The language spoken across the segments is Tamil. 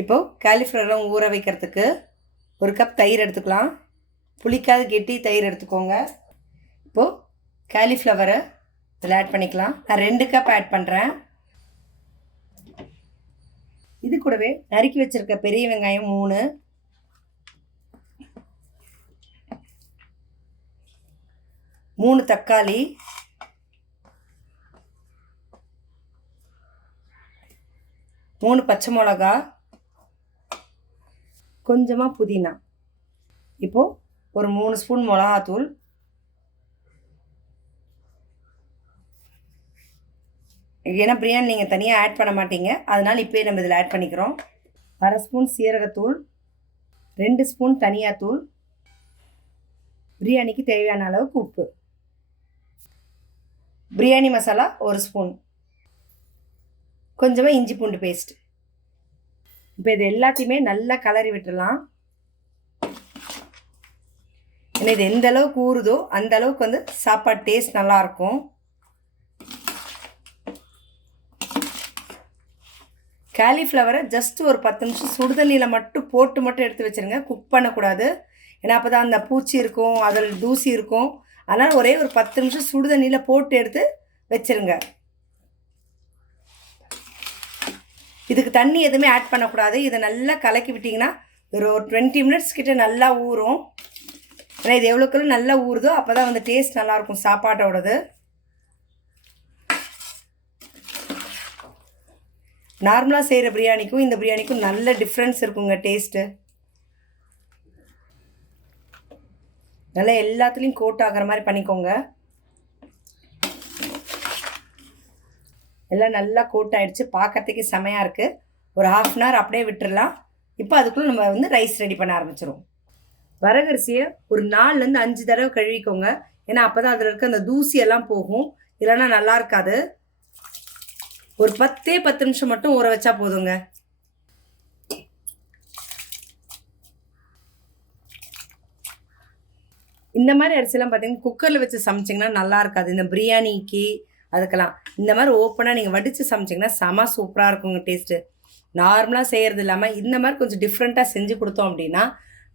இப்போது காலிஃப்ளவர்லாம் ஊற வைக்கிறதுக்கு ஒரு கப் தயிர் எடுத்துக்கலாம். புளிக்காத கெட்டி தயிர் எடுத்துக்கோங்க. இப்போது காலிஃப்ளவரை இதில் ஆட் பண்ணிக்கலாம். நான் ரெண்டு கப் ஆட் பண்ணுறேன் இது கூடவே நறுக்கி வச்சிருக்க பெரிய வெங்காயம் மூணு. மூணு தக்காளி. மூணு பச்சை மிளகா. கொஞ்சமாக புதினா. இப்போது ஒரு மூணு ஸ்பூன் மிளகாத்தூள். ஏன்னா பிரியாணி நீங்கள் தனியாக ஆட் பண்ண மாட்டீங்க. அதனால் இப்போயே நம்ம இதில் ஆட் பண்ணிக்கிறோம். அரை ஸ்பூன் சீரகத்தூள். ரெண்டு ஸ்பூன் தனியாத்தூள். பிரியாணிக்கு தேவையான அளவுக்கு உப்பு. பிரியாணி மசாலா ஒரு ஸ்பூன். கொஞ்சமாக இஞ்சி பூண்டு பேஸ்ட் இப்போ இது எல்லாத்தையுமே நல்லா கலரி விட்டுடலாம் ஏன்னா இது எந்த அளவுக்கு ஊறுதோ அந்த அளவுக்கு வந்து சாப்பாடு டேஸ்ட் நல்லாயிருக்கும் காலிஃப்ளவரை ஜஸ்ட் ஒரு பத்து நிமிஷம் சுடுதண்ணியில் மட்டும் போட்டு மட்டும் எடுத்து வச்சுருங்க. குக் பண்ணக்கூடாது. ஏன்னா அப்போ தான் அந்த பூச்சி இருக்கும் அதில் தூசி இருக்கும். அதனால் ஒரே ஒரு பத்து நிமிஷம் சுடுதண்ணியில் போட்டு எடுத்து வச்சுருங்க. இதுக்கு தண்ணி எதுவுமே ஆட் பண்ணக்கூடாது. இதை நல்லா கலக்கி விட்டிங்கன்னா ஒரு ஒரு டுவெண்ட்டி மினிட்ஸ் கிட்டே நல்லா ஊறும். ஏன்னா இது எவ்வளோக்குள்ள நல்லா ஊறுதோ அப்போ தான் வந்து டேஸ்ட் நல்லாயிருக்கும் சாப்பாட்டோடது. நார்மலாக செய்கிற பிரியாணிக்கும் இந்த பிரியாணிக்கும் நல்ல டிஃப்ரென்ஸ் இருக்குங்க டேஸ்ட்டு நல்லா எல்லாத்துலேயும் கோட் ஆகிற மாதிரி பண்ணிக்கோங்க. எல்லாம் நல்லா கூட்டாயிடுச்சு ஆகிடுச்சு பார்க்கறதுக்கு செமையாக இருக்குது ஒரு ஹாஃப் அன் ஹவர் அப்படியே விட்டுடலாம் இப்போ அதுக்குள்ளே நம்ம வந்து ரைஸ் ரெடி பண்ண ஆரம்பிச்சிடும் வரகரிசியை ஒரு நாலுலேருந்து அஞ்சு தடவை கழுவிக்கோங்க. ஏன்னா அப்போ தான் அதில் இருக்க அந்த தூசியெல்லாம் போகும். இல்லைன்னா நல்லா இருக்காது. ஒரு பத்தே பத்து நிமிஷம் மட்டும் ஊற வச்சா போதுங்க. இந்த மாதிரி அரிசிலாம் பார்த்தீங்கன்னா குக்கரில் வச்சு சமைச்சிங்கன்னா நல்லா இருக்காது. இந்த பிரியாணிக்கு அதுக்கெல்லாம். இந்த மாதிரி ஓப்பனாக நீங்கள் வடித்து சமைச்சிங்கன்னா செம சூப்பராக இருக்குங்க டேஸ்ட்டு நார்மலாக செய்கிறது இல்லாமல் இந்த மாதிரி கொஞ்சம் டிஃப்ரெண்ட்டாக செஞ்சு கொடுத்தோம் அப்படின்னா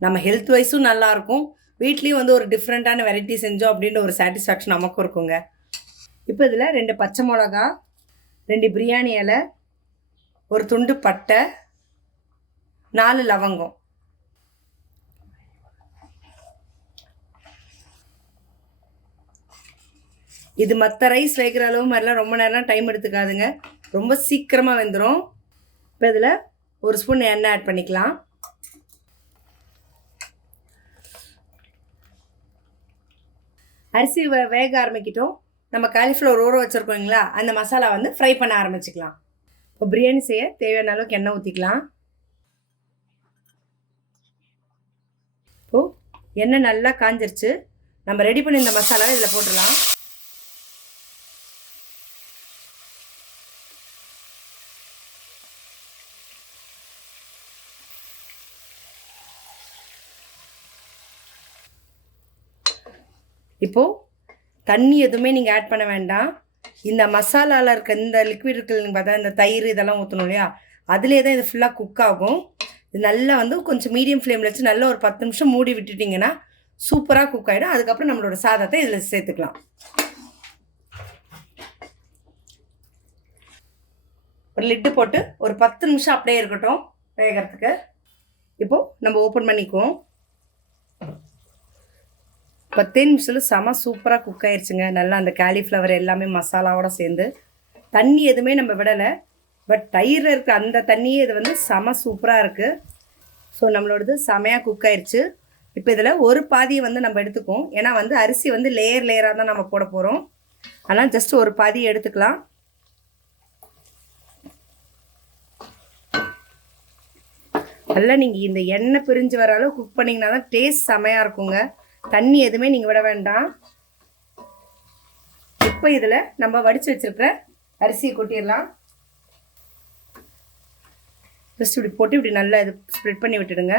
நம்ம ஹெல்த் வைஸும் நல்லாயிருக்கும் வீட்லேயும் வந்து ஒரு டிஃப்ரெண்ட்டான வெரைட்டி செஞ்சோம் அப்படின்ற ஒரு சாட்டிஸ்ஃபேக்ஷன் நமக்கும் இருக்குங்க. இப்போ இதில் ரெண்டு பச்சை மிளகா ரெண்டு பிரியாணி இலை ஒரு துண்டு பட்டை நாலு லவங்கம். இது மற்ற ரைஸ் வைக்கிற அளவு மாதிரிலாம் ரொம்ப நேரம் டைம் எடுத்துக்காதுங்க. ரொம்ப சீக்கிரமாக வெந்துடும் இப்போ இதில் ஒரு ஸ்பூன் எண்ணெய் ஆட் பண்ணிக்கலாம். அரிசி வே வேக ஆரம்பிக்கிட்டோம். நம்ம காலிஃப்ளவர் ஊற வச்சுருக்கோங்களா அந்த மசாலா வந்து ஃப்ரை பண்ண ஆரம்பிச்சுக்கலாம். இப்போ பிரியாணி செய்ய தேவையான அளவுக்கு எண்ணெய் ஊற்றிக்கலாம் இப்போது எண்ணெய் நல்லா காஞ்சிருச்சு. நம்ம ரெடி பண்ணி இந்த மசாலாவை இதில் போட்டுடலாம். இப்போது தண்ணி எதுவுமே நீங்கள் ஆட் பண்ண வேண்டாம். இந்த மசாலாவில் இருக்க இந்த லிக்விட் இருக்குன்னு பார்த்தா இந்த தயிர் இதெல்லாம் ஊற்றணும் இல்லையா? அதுலேயே தான் இது ஃபுல்லாக குக் ஆகும். இது நல்லா வந்து கொஞ்சம் மீடியம் ஃப்ளேமில் வச்சு நல்லா ஒரு பத்து நிமிஷம் மூடி விட்டுட்டிங்கன்னா சூப்பராக குக் ஆகிடும் அதுக்கப்புறம் நம்மளோட சாதத்தை இதில் சேர்த்துக்கலாம். ஒரு லிட்டு போட்டு ஒரு பத்து நிமிஷம் அப்படியே இருக்கட்டும் வேகிறதுக்கு. இப்போது நம்ம ஓப்பன் பண்ணிக்குவோம். பத்தே நிமிஷத்தில் செம சூப்பராக குக் ஆயிடுச்சுங்க நல்லா அந்த காலிஃப்ளவர் எல்லாமே மசாலாவோட சேர்ந்து. தண்ணி எதுவுமே நம்ம விடலை. பட் தயிரில் இருக்க அந்த தண்ணியே இது வந்து செம சூப்பராக இருக்குது ஸோ நம்மளோடது செமையாக குக் ஆயிடுச்சு இப்போ இதில் ஒரு பாதியை வந்து நம்ம எடுத்துக்குவோம். ஏன்னா வந்து அரிசி வந்து லேயர் லேயராக தான் நம்ம போட போகிறோம் அதனால் ஜஸ்ட் ஒரு பாதியை எடுத்துக்கலாம். நல்லா நீங்கள் இந்த எண்ணெய் பிரிஞ்சு வர அளவு குக் பண்ணிங்கன்னா தான் டேஸ்ட் செமையாக இருக்குங்க. தண்ணி எதுவுமே நீங்கள் விட வேண்டாம். இப்போ இதில் நம்ம வடித்து வச்சுருக்கிற அரிசியை கொட்டிடலாம். ஜஸ்ட் இப்படி போட்டு இப்படி நல்லா இது ஸ்ப்ரெட் பண்ணி விட்டுடுங்க.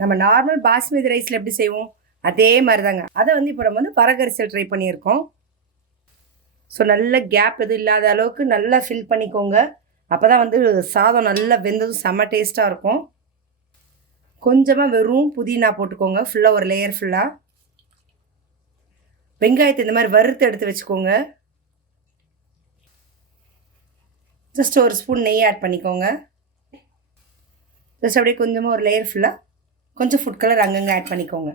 நம்ம நார்மல் பாஸ்மதி ரைஸில் எப்படி செய்வோம்? அதே மாதிரி தாங்க அதை வந்து இப்போ நம்ம வந்து வரகரிசல் ட்ரை பண்ணியிருக்கோம். ஸோ நல்ல கேப் எதுவும் இல்லாத அளவுக்கு நல்லா ஃபில் பண்ணிக்கோங்க. அப்போ தான் வந்து சாதம் நல்லா வெந்ததும் செம்ம டேஸ்ட்டாக இருக்கும். கொஞ்சமாக வெறும் புதினா போட்டுக்கோங்க. ஃபுல்லாக ஒரு லேயர் ஃபுல்லாக வெங்காயத்தை இந்த மாதிரி வறுத்து எடுத்து வச்சுக்கோங்க. ஜஸ்ட் ஒரு ஸ்பூன் நெய் ஆட் பண்ணிக்கோங்க. ஜஸ்ட் அப்படியே கொஞ்சமாக ஒரு லேயர் ஃபுல்லாக கொஞ்சம் ஃபுட் கலர் அங்கங்கே ஆட் பண்ணிக்கோங்க.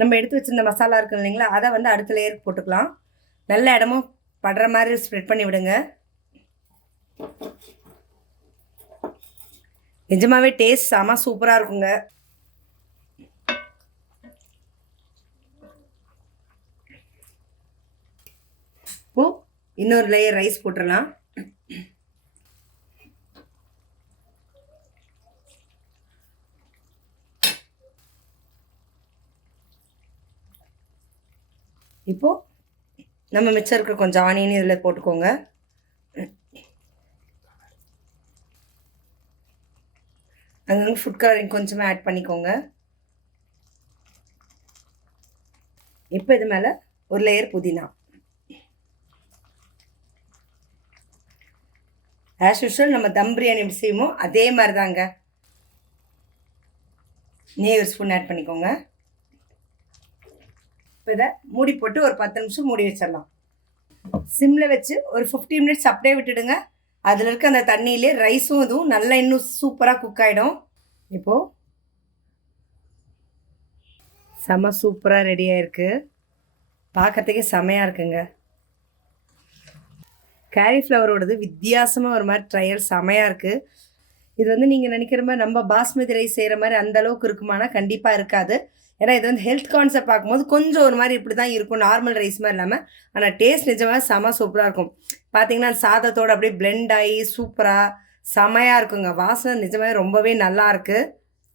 நம்ம எடுத்து வச்சிருந்த மசாலா இருக்குது இல்லைங்களா அதை வந்து அடுத்த லேயருக்கு போட்டுக்கலாம். நல்ல இடமும் படுற மாதிரி ஸ்ப்ரெட் பண்ணி விடுங்க. நிஜமாவே டேஸ்ட் செம சூப்பராக இருக்குங்க. இப்போ இன்னொரு லேயர் ரைஸ் போட்டுடலாம் இப்போ நம்ம மிச்சம் இருக்கிற கொஞ்சம் ஆனியன் இதில் போட்டுக்கோங்க. அங்கங்கே ஃபுட் கலரிங் கொஞ்சமாக ஆட் பண்ணிக்கோங்க. இப்போ இது மேலே ஒரு லேயர் புதினா. ஆஸ் யூஷுவல் நம்ம தம் பிரியாணி எப்படி செய்வோமோ அதே மாதிரி தாங்க நெய் ஒரு ஸ்பூன் ஆட் பண்ணிக்கோங்க. இப்போ இதை மூடி போட்டு ஒரு பத்து நிமிஷம் மூடி வச்சிடலாம். சிம்மில் வச்சு ஒரு ஃபிஃப்டி மினிட்ஸ் அப்படியே விட்டுடுங்க. அதில் இருக்க அந்த தண்ணியிலே ரைஸும் இதுவும் நல்லா இன்னும் சூப்பராக குக் ஆகிடும் இப்போது செம சூப்பராக ரெடி ஆயிருக்கு. பார்க்கறதுக்கே செமையாக இருக்குங்க. கேலிஃப்ளவரோடது வித்தியாசமாக ஒரு மாதிரி ட்ரையல் செமையாக இருக்குது இது வந்து நீங்கள் நினைக்கிற மாதிரி நம்ம பாஸ்மதி ரைஸ் செய்கிற மாதிரி அந்தளவுக்கு இருக்குமானா கண்டிப்பாக இருக்காது. ஏன்னா இது வந்து ஹெல்த் கான்செப்ட் பார்க்கும்போது கொஞ்சம் ஒரு மாதிரி இப்படி தான் இருக்கும் நார்மல் ரைஸ் மாதிரி இல்லாமல் ஆனால் டேஸ்ட் நிஜமாக செம சூப்பராக இருக்கும். பார்த்தீங்கன்னா சாதத்தோடு அப்படியே பிளெண்ட் ஆகி சூப்பராக செமையாக இருக்குங்க. வாசனை நிஜமாகவே ரொம்பவே நல்லா இருக்குது